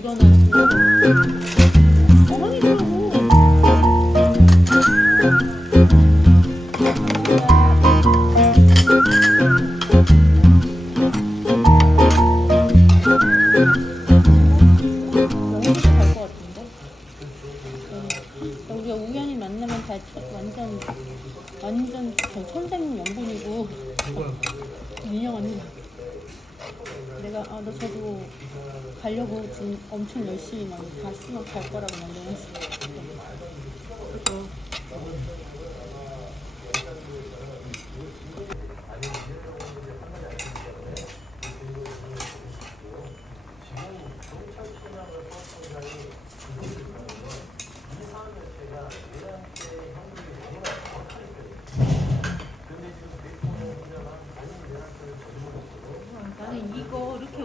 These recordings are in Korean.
이거는 어머니더라고. 영국도 갈 것 같은데. 우리가 우연히 만나면 다 완전 천생연분이고. 민영 언니. 내가 너 저도 가려고 지금 엄청 열심히 막 갔으면 갈 거라고 만들었어. 그래서 나는 이거 이렇게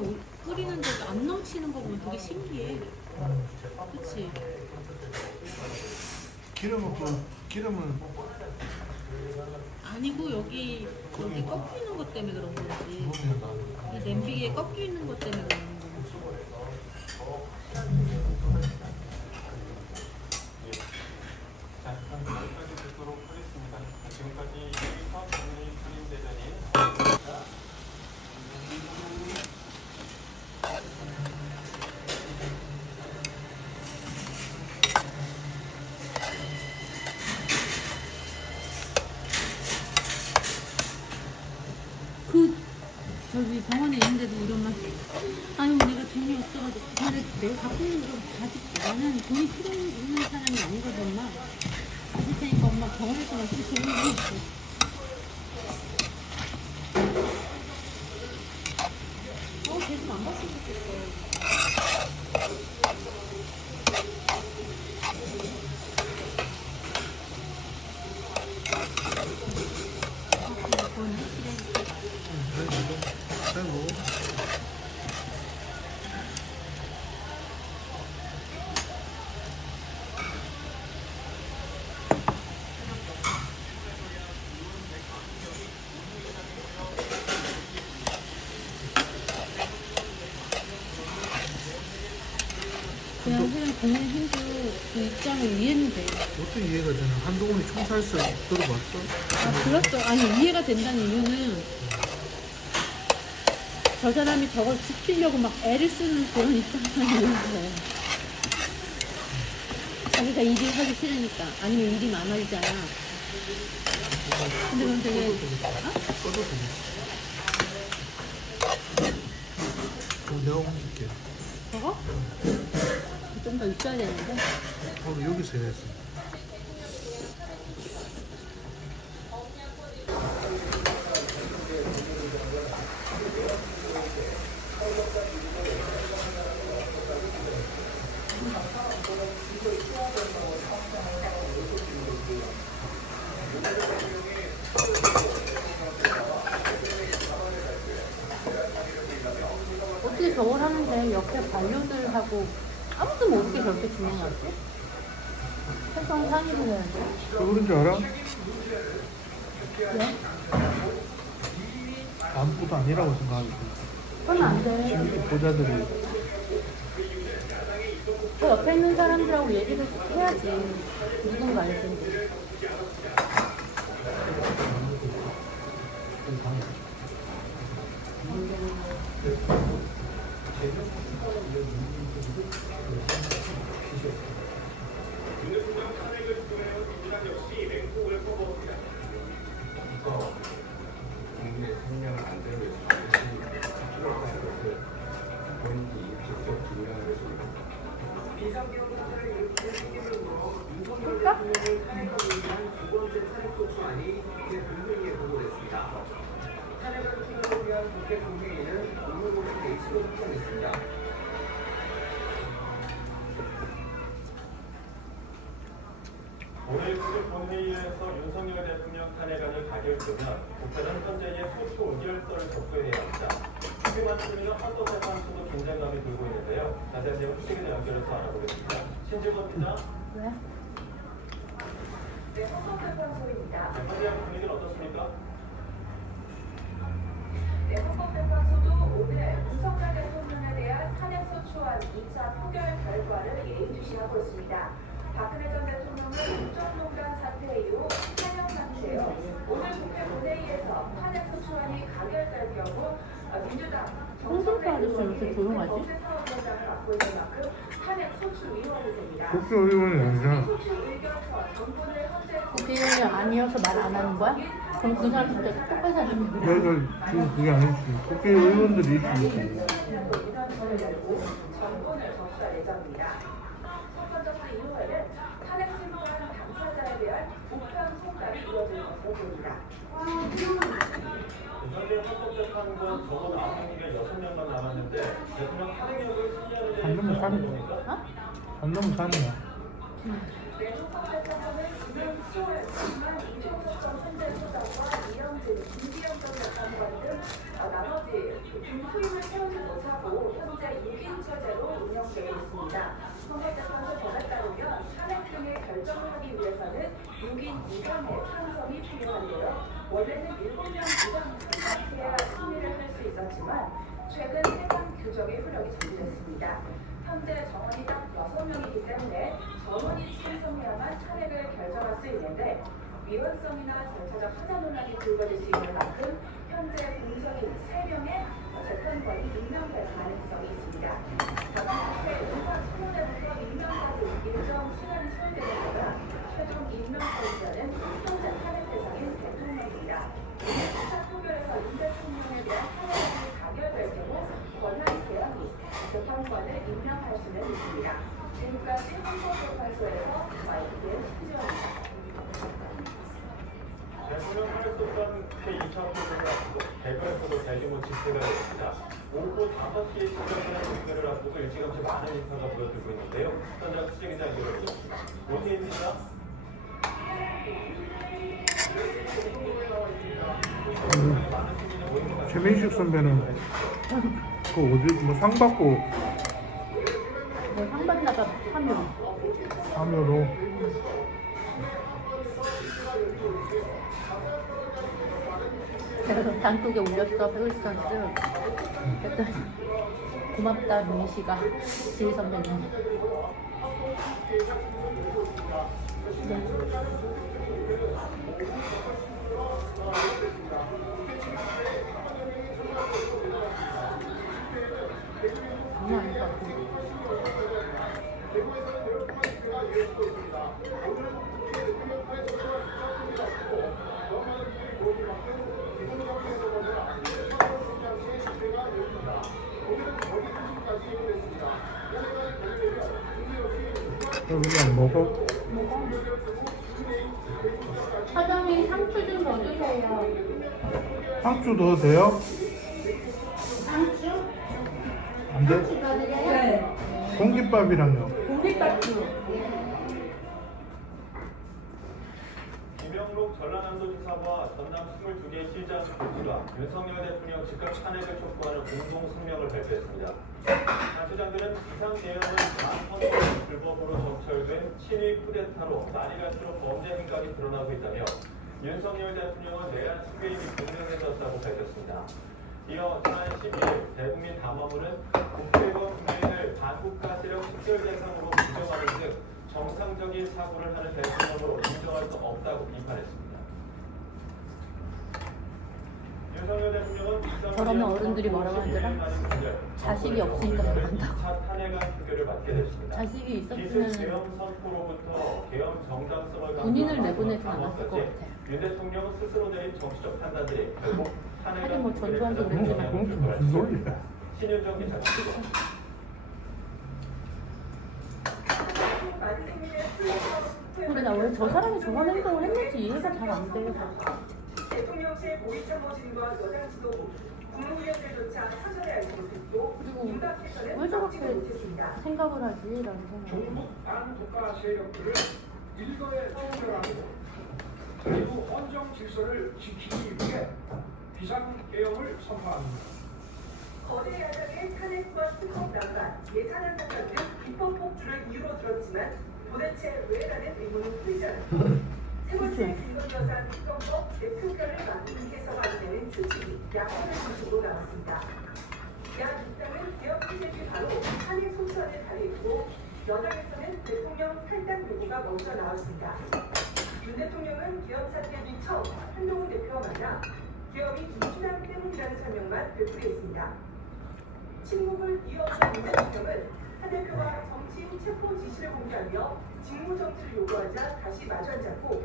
끓이는데도 안 넘치는 거 보면 되게 신기해. 그치? 기름을 아니고 여기 꺾이는 것 때문에 그런 거지. 이 냄비에 꺾이는 것 때문에 그런 거지. 자, 그럼 여기까지 듣도록 하겠습니다. 지금까지 사업 정리 선임대전인 저기 병원에 있는데도 우리 엄마 아유 내가 돈이 없어가지고 내가 갖고 있는 거 가지고 나는 돈이 필요 있는 사람이 아니거든 엄마. 가질 테니까 엄마 병원에서만 쓸 수 있는 게 있어. 계속 안 봤으면 좋겠어. 그냥 국민 hindu 그 입장을 이해는 돼. 어떻게 이해가 되나? 한동훈이 총살서 들어봤어? 들었어. 아니 이해가 된다는 이유는 저 사람이 저걸 지키려고 막 애를 쓰는 그런 입장이어서 자기가 일이 하기 싫으니까 아니면 일이 많아지잖아. 근데 그건 되게 꺼도 되네. 내가 옮길게. 저거? 좀 더 있어야 되는데. 여기서 해야지. 어떻게 저걸 하는데 옆에 반려들하고 아무도 뭐 어떻게 저렇게 진행하지? 해성 상의를 해야지. 왜 그런 줄 알아? 왜? 아무것도 아니라고 생각하고 있어. 그건 안 돼. 지금 보자들이 그 옆에 있는 사람들하고 얘기를 해야지. 누군가 알 텐데. 국민의 생명을 안전을 위해서 열심히 필요하다는 것을 본인이 직접 증명을 했습니다. 비상기후 사태를 일으키는 책임으로 윤석열 대통령을 탄핵하기 위한 두 번째 탄핵 소추안이 이제 국회에 보고됐습니다. 탄핵안 투표를 위한 국회 본회의는 오늘 오후 4시로 확정됐습니다. 오늘 지금 본회의에서 윤석열 대통령 탄핵안이 가결되면 국회는 현재의 소추 의결서를 접수해야 합니다. 이에 맞추면 헌법재판소도 긴장감이 들고 있는데요. 자세한 내용 수직에 연결해서 알아보겠습니다. 신지원 기자. 왜? 네, 헌법재판소입니다. 현재의 분위기는 어떻습니까? 네, 헌법재판소도 오늘 윤석열 대통령에 대한 탄핵소추안 2차 표결 결과를 예의주시하고 있습니다. 박근혜 전 대통령은 국정농단 사태 이후 탄핵 상태요. 오늘 국회 본회의에서 탄핵소추안이 가결될 경우 민주당 홍준표 아저씨 왜 이렇게 조용하지? 법제사업위원장을 맡고 있는 만큼 탄핵소추위원이 됩니다. 국회의원이 아니라 소추 의견서 전문을 헌재 국회의원이 아니어서 말 안 하는 거야? 그럼 그 사람 진짜 똑똑한 사람이구나. 내가 지금 그게 아니지. 국회의원들이 있지. 전문을 접수할 예정입니다. 첫 번째 이후에는 탄핵 신고한 당사자에 대한 우편 송달이 이어질 것으로 보입니다. 현재 헌법재판관 정원 9명에 6명만 남았는데 대통령 탄핵력을 시기하는 데 안 넘으면 사는 겁니까? 안 넘으면 사는 거야. 네, 헌법재판관은 지난 10월 10만 이종석 전 헌재 소장과 이영진, 김기영 전 재판관 등 나머지 후임을 세우지 못하고 현재 6인 체제로 운영되고 있습니다. 헌법재판소 법에 따르면 탄핵 등의 결정을 하기 위해서는 6인 이상의 찬성이 필요한데요. 원래는 7명 이상 찬성해야 승리를 할 수 있었지만 최근 해당 규정의 효력이 정지됐습니다. 현재 정원이 딱 6명이기 때문에 전원이 찬성해야만 탄핵을 결정할 수 있는데 위헌성이나 절차적 하자 논란이 불거질 수 있는 만큼 현재 공석인 3명의 재판관이 임명될 가능성이 있습니다. 다만 국회 의사 청문회부터 임명까지 일정 시간이 소요되는 거라 최종 임명권자는 현재 탄핵 대상인 대통령입니다. 2차 표결에서 윤 대통령에 대한 탄핵이 가결될 경우 권한이 대항이 재판관을 임명할 수는 있습니다. 지금까지 헌법재판소에서 마이크의 신지원입니다. 대통령 탄핵소추안 제2차 표결을 앞두고 대구에서도 대규모 집회가 열립니다. 오후 5시에 시작하는 집회를 앞두고 일찌감치 많은 인파가 모여들고 있는데요. 현장 취재기자 이어드리겠습니다. 오태입니다. 최민식 선배는 그 어디 뭐 상 받고 상 받나가 하면. 하면로 내가 단톡에 올렸어, 배우스턴스. 그랬더니 고맙다, 민희 씨가. 지희 선배님. 장난 아닐 것 같아. 여기 안 먹어? 사장님 상추 좀 더 주세요. 상추 넣어도 돼요? 상추? 안 돼? 상추 더 드려요? 네. 공깃밥이랑요. 공깃밥주. 김영록 전라남도지사와 전남 22개 시장 교수가 윤석열 대통령 즉각 탄핵을 촉구하는 공동 성명을 발표했습니다. 한 시장들은 이상 내용은 반헌법 불법으로 정철된 친위 쿠데타로 많이 갈수록 범죄 행각이 드러나고 있다며 윤석열 대통령은 내란 수괴임이 분명해졌다고 밝혔습니다. 이어 지난 12일 대국민 담화문은 국회의원 국민을 반국가 세력 식별 대상으로 규정하는 등 정상적인 사고를 하는 대통령으로 인정할 수 없다고 비판했습니다. 윤석열 대통령은 저러면 어른들이 뭐라고 하더라? 자식이 없으니까 그런다고. 자식이 있었으면 군인을 내보내진 않았을 것 같아. 윤 대통령은 스스로 내린 정치적 판단들이 결국 하긴 뭐 전두환도 그랬지만. 무슨 소리야? 신윤정 기자입니다. 근데 나 왜 저 사람이 저런 행동을 했는지 이해가 잘 안 돼. 대통령실 고위참모진과 여당 지도부, 국무위원들조차 사전에 알지 못했고 임박해서는 왜 저렇게 막지도 못했습니다. 생각을 하지? 라는 생각. 종북 반국가 세력들을 일거에 총멸하고 그리고 헌정 질서를 지키기 위해 비상계엄을 선포합니다. 거대 야당의 탄핵과 특검 난관, 예산안 사건 등 입법 폭주를 이유로 들었지만 도대체 왜라는 의문은 풀리지 않았고 세 번째 김건여사 특검법 대표편을 맡은 해서가 되는 규칙이 야권의 중심으로 나왔습니다. 야당은 기업 수색이 바로 탄핵 소추안을 발의했고 여당에서는 대통령 탈당 요구가 먼저 나왔습니다. 윤 대통령은 기업 사태 뒤 처음 한동훈 대표와 만나 기업이 민주당 때문이라는 설명만 되풀이했습니다. 침묵을 이어간 윤 대통령은 한 대표와 정치인 체포 지시를 공개하며 직무 정지를 요구하자 다시 마주 앉았고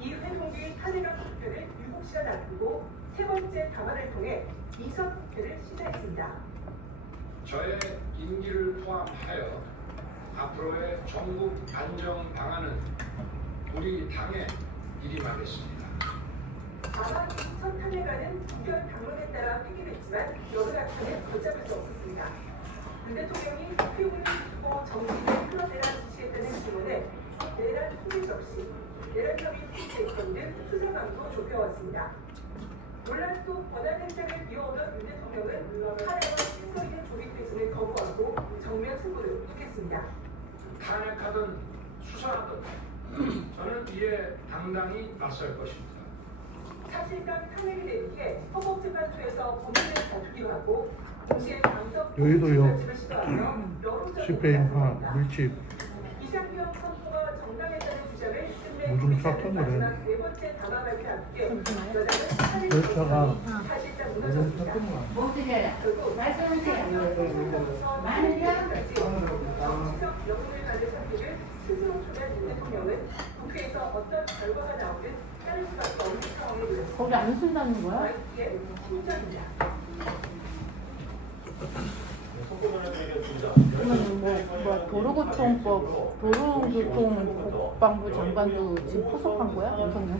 이회 동기 탄핵안 국회를 7시간 앞두고 세 번째 담화를 통해 이선 국회를 시사했습니다. 저의 임기를 포함하여 앞으로의 전국 안정 방안은 우리 당의 일임하겠습니다. 다만 첫 탄핵안은 국회 당론에 따라 폐기됐지만 여러 약간은 걷잡을 수 없었습니다. 윤 대통령이 국회의원을 두고 정치인을 끌어내라 지시했다는 질문에 내란 소개 없이 내란 협의 피의했던 등 수사망도 좁혀왔습니다. 논란 속 권한 행사를 이어오던 윤 대통령은 탄핵과 실서 있는 조직 대신을 거부하고 정면 승부를 택했습니다. 탄핵하든 수사하든 저는 이에 당당히 맞설 것입니다. 사실상 탄핵에 대비해 헌법재판소에서 법률을 다투기도 하고 동시에 당석 여의도요. 시도하며 집회인파 밀집 비상경 선포가 정당했다는 주장을 끝내 오줌 쌌던 거래. 마지막 네 번째 담화 발표 함께 잠시만요. 여당은 탄핵 열차가 사실상 오줌 무너졌습니다. 쌌던 거 아니야? 뭐 드려요? 결국 말씀하세요. 많은요? 정치적 영향을 받은 선택을 스스로 초래한 윤 대통령은 국회에서 어떤 결과가 나오든 따를 수밖에 없는 상황에 놓였습니다. 거기 안 쓴다는 거야? YTN 심정입니다. 속보 전해드리겠습니다. 그러면 뭐 도로교통법, 도로교통국방부 장관도 지금 포섭한 거야? 윤석열?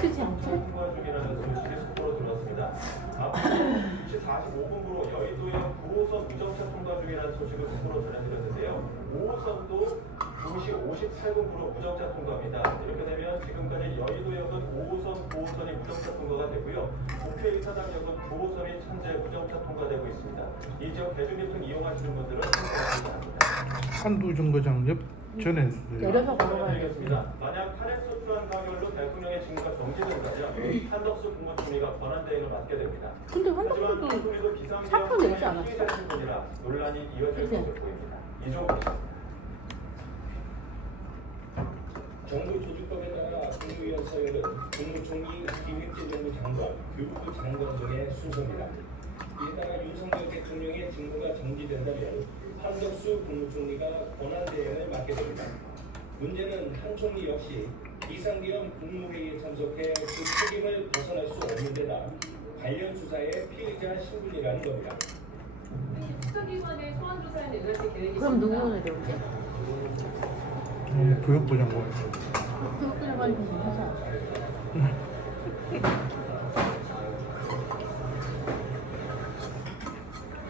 치지 않게? 통과 중이라는 소식이 속보로 들었습니다. 앞서 2시 45분으로 여의도역 9호선 무정차 통과 중이라는 소식을 속보로 전해드렸는데요. 5호선도 2시 58분으로 무정차 통과입니다. 이렇게 되면 지금까지 여의도역은 5호선, 9호선이 무정차 통과가 되고요. 국회의사당역은 9호선이 현재 무정차 통과되고 있습니다. 이 지역 대중교통 이용하시는 분들은 참고하시기 바랍니다. 한두 정거장 옆 전에 내려서 걸어가야 돼. 알겠습니다. 만약 탄핵 소추안 가결로 대통령의 직무가 정지된다면 한덕수 국무총리가 권한대행을 맡게 됩니다. 근데 하지만 한덕수도 한국에도 비상계엄 사표 내지 않았어? 피해자신 분이라 논란이 이어질 그치? 것으로 보입니다. 이종국입니다. 정부 조직법에 따라 국무위원 서열은 국무총리, 기획재정부 장관, 교육부 장관 중에 순서입니다. 이에 따라 윤석열 대통령의 직무가 정지된다면 한덕수 국무총리가 권한대행을 맡게 됩니다. 문제는 한 총리 역시 비상계엄 국무회의에 참석해 그 책임을 벗어날 수 없는 데다 관련 수사의 피의자 신분이라는 겁니다. 수사기관의 소환 조사에 내놓을 계획이 그럼 누구 내려오지? 교육부 장관. 교육부장관이 무슨 회사?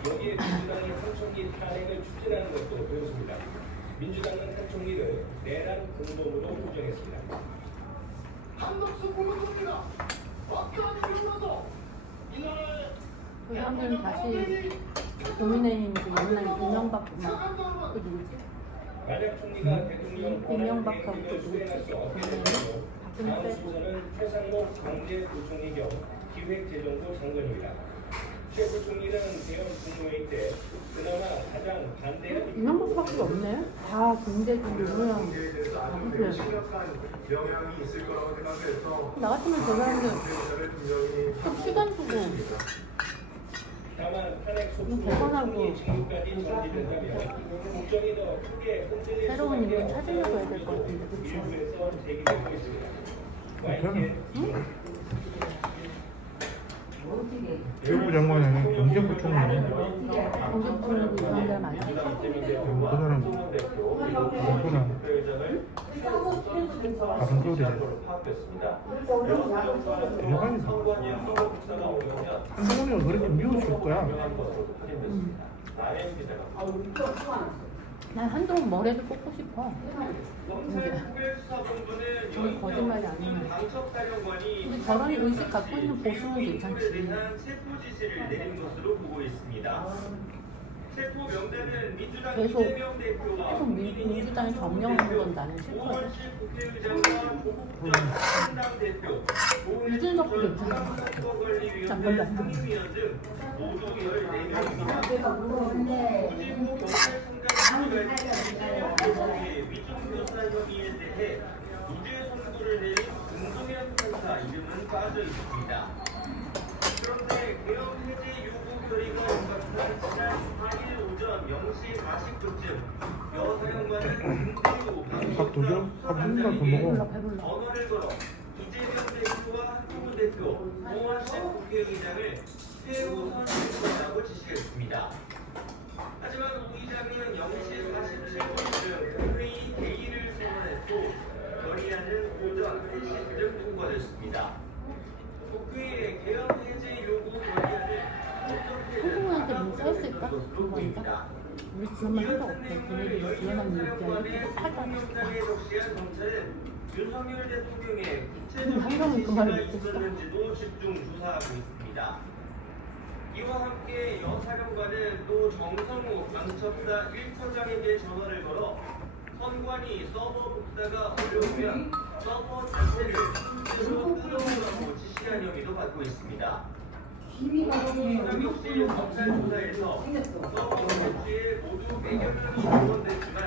여기에 민주당이 한 총리 탄핵을 추진하는 것도 보였습니다. 민주당은 한 총리를 내란 공범으로 규정했습니다. 한덕수 국무총리가 막강한 이름으로도 이 나라의 그 사람들은 다시 국민의힘 그 옛날 이명박 그 누구지? 만약 총리가 대통령 이명박하고 권한대행을 또 수행할 수 없게 되면 다음 순서는 최상목 경제부총리 겸 기획재정부 장관입니다. 최 부총리는 대형 국무회의 때 그나마 가장 반대하는 이명박밖에 없네. 다 경제적으로 유명한 그래. 영향이 있을 거라고 생각해서 나 같으면 저 사람들 좀 시간 주고 다만 탄핵 소추로 개선하고 총리 직무까지 정지된다면 국정이 더 크게 흔들릴 새로운 인물 수밖에 찾으려고 해야 될 것 없다는 같은데, 그치? 일부에서 제기되고 있습니다. YTN 교육부 장관이 아니라 경제부총리. 경제부총리도 이런 사람 아니야? 그 사람 누구나 다른 소리야. 대박이다. 한동훈이가 그렇게 미워줄 거야. 난 한동훈 머리를 뽑고 싶어. 저는 거짓말이 아니면. 근데 저런 의식 갖고 있는 보수는 괜찮지. 체포 지시를 내린 것으로 보고 있습니다. 체포 명단은 민주당 계속 이재명 대표와 민주당이 점령하는 건 나는 싫거든. 오원식 국회의장과 조국 전 한당 대표, 이준석 전 괜찮아. 선거관리위원회 난 별로 안 상임위원 등 모두 14명입니다. 구지구 경찰청장 이재명 대표의 위중교사 혐의에 대해 무죄 선고를 내린 김동연 판사 이름은 빠져 있습니다. 그런데 계엄 해제 요구 결의가 임박한 지난 4일 오전 0시 40분쯤 여사령관은 김대우 밥 도죠? 밥 한 번 더 먹어. 전화를 걸어 이재명 대표와 한동훈 대표, 오원식 국회의장을 최우선 실천하고 지시했습니다. 하지만 오 의장은 0시 47분쯤 회의 개의를 선언했고 결의안은 오전 3시쯤 통과됐습니다. 국회의 계엄 해제 요구 결의안을 한동훈한테 뭐 써있을까? 그거니까. 우리 지원만 한 적 없어. 걔네들이 지원하는 입장이 계속 하다가 대통령단에 적시한 검찰은 윤석열 대통령의 한동훈 그 말을 구체적인 못했어. 있었는지도 집중 조사하고 있습니다. 이와 함께 여사령관은 또 정성우 방첩사 1처장에게 전화를 걸어 선관위 서버 복사가 어려우면 서버 자체를 스스로 뜯어오라고 지시한 혐의도 받고 있습니다. 이상 역시 검찰 조사에서 서버 설치에 모두 100여 명이 동원됐지만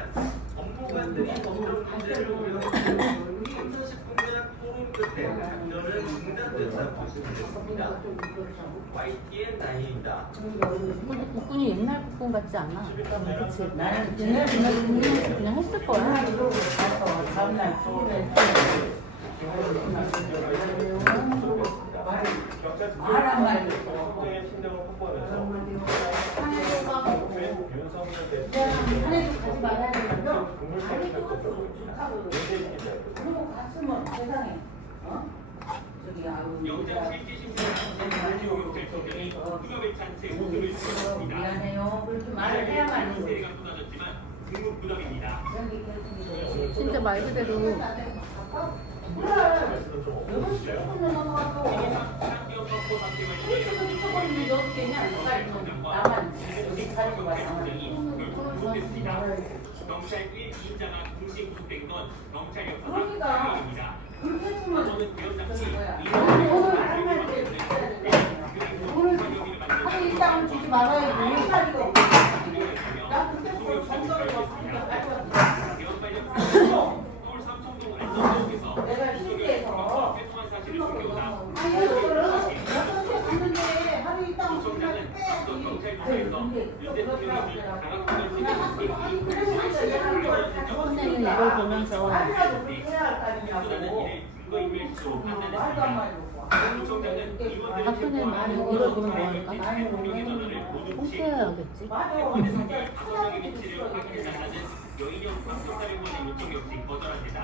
업무관들이 법적 문제를 우려하고 40분간 토론 끝에 작전은 중단됐다고 진술했습니다. YTN 9입니다. 근데 국군이 옛날 국군 같지 않아. 그치? 나는 옛날 국군에서 그냥 했을 거야. 말한 말이 성공의 신정을 확보하면서 외국 윤석열 대통령이 가지 말아야 되는데 국물 상실할 것으로 보입니다. 문재인 기자. 그러고 갔으면 세상에 저기 영장 실질 심사는 한지호 경찰청장이 무혐의 찬체 우수를 주셨습니다. 미안해요. 그렇게 말을 해야만 해. 세례가 쏟아졌지만 직무 부담입니다. 진짜 말 그대로 말씀은 좀 없으시죠? 상기업 확보 상태가 이제 나만 여기 가지고 왔어. 구속됐습니다. 경찰 1인자가 공식 구속된 건 경찰 역사상 그러니까. 처음입니다. 그렇게 했으면 저는 기업 당시 하루 일당은 주지 말아야지. 일당이고. 나 그때 그 전설을 서울 삼청동 안전지역에서 내가 실제에서 쾌통한 사실을 숨겨오다 여섯시에 갔는데 하루 일당 청장은 빼야지. 경찰 조사에서 윤 대통령이 장학금을 선생님 이걸 보면서 아니라도 그렇게 해야 할 거 수사는 아니냐고. 이를 증거인멸시로 말도 안 판단했습니다. 말고. 총장은 의원들을 박근혜 말이 이걸 보면 뭐할까? 대통령의 전화를 모두 홍보해야겠지. 맞아. 대통령이 5명의 위치를 확인해달라는 여인형 방송사령관의 요청 역시 거절한 데다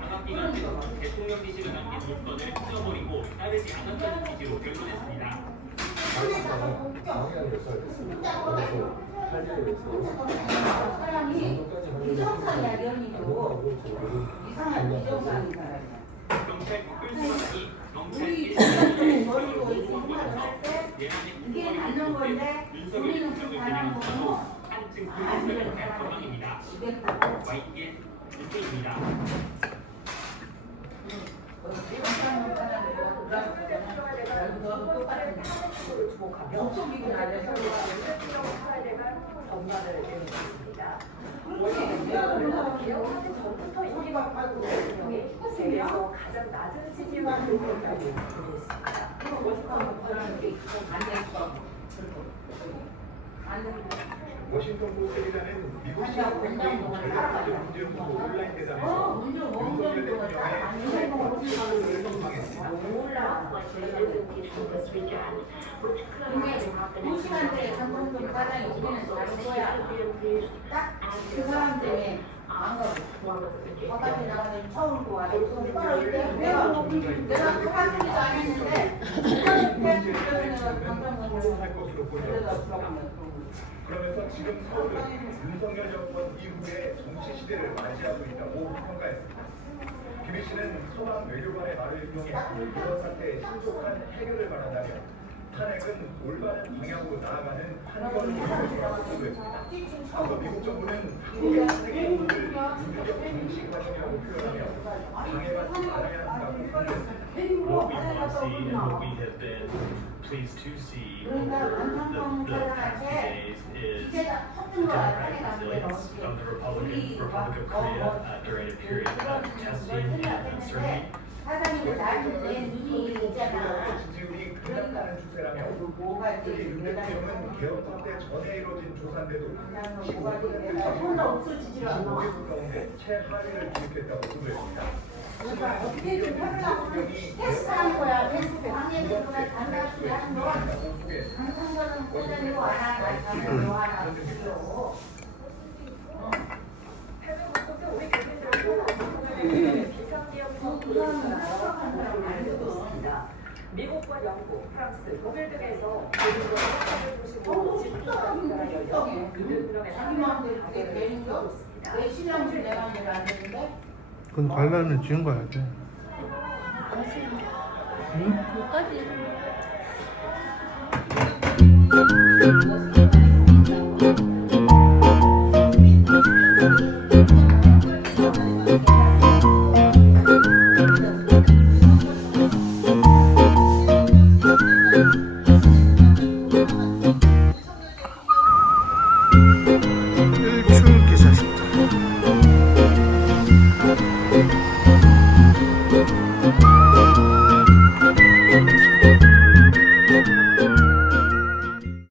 장학기관은 대통령 지시를 담긴 문건을 찢어버리고 따르지 않았다는 취지로 변론했습니다. 사람이 이정상이야, 연이고. 이상한 이정상인 사람이야. 경찰 특별수사관이 경찰 우리 1차장을 머리로 이렇게 생활을 할 때 이게 맞는 건데 우리는 그 사람 보고 한층 불쌍을 할 전망입니다. 이게 YTN 윤태입니다. 목소리가 나려서 전반을 내놓습니다. 기억하기 전부터 이기박 하고 대통령의 세계에서 가장 낮은 지지율을 보였다고 있습니다. 워싱턴 포스트 기자는 미국 시각 대표인 전략적 문제연구소 온라인 대담에서 윤석열 대통령의 정치를 전망했습니다. 두 시간대 강동도 과장이 우리는 다른 거야. 딱 그 사람 때문에 안 가고. 바깥에 나가서 처음 보아서 똑바로 이때 내가 그만두지도 안 했는데 내가 강동을 할 것으로 보죠. 그러면서 지금 서울은 윤석열 정권 이후에 정치 시대를 맞이하고 있다고 평가했습니다. 김 씨는 소방 외교관의 말을 이용해 이번 사태의 신속한 해결을 바란다며 탄핵은 올바른 방향으로 나아가는 한 걸음을 보도했습니다. 앞서 미국 정부는 한국의 탄핵의 이유를 윤리적 정치 과정이라고 표현하며 방해받지 말아야 한다고 강조했습니다. What we want to see and what we have been pleased to see over the past few days is the democratic resilience of the Republic of Korea during a period of testing and uncertainty. 사장님이 나한테 내 눈이 있잖아. 지지율이 급락하는 추세라며 특히 윤 대통령은 개헌 때 전에 이뤄진 조사인데도 15% 혼자 없어지질 않아. 25개국 가운데 최하위를 기록했다고 보도했습니다. 그러니까 어떻게 좀 해보려고 테스트하는 거야. 테스트. 강의를 그만 단답을 하는 거. 강성거는 꽂아내고 안 하나. 강성거 뭐 하나. 해외 곳곳에 우리 국민들도 비상기업 알고 있습니다. 미국과 영국, 프랑스, 독일 등에서 모든 것을 중심으로 집중적인 열려 그들의 자기 마음대로 그게 되는 거? 내 신랑도 내 마음대로 안 되는데? 그건 관련을 지은 거야 돼. 못까지.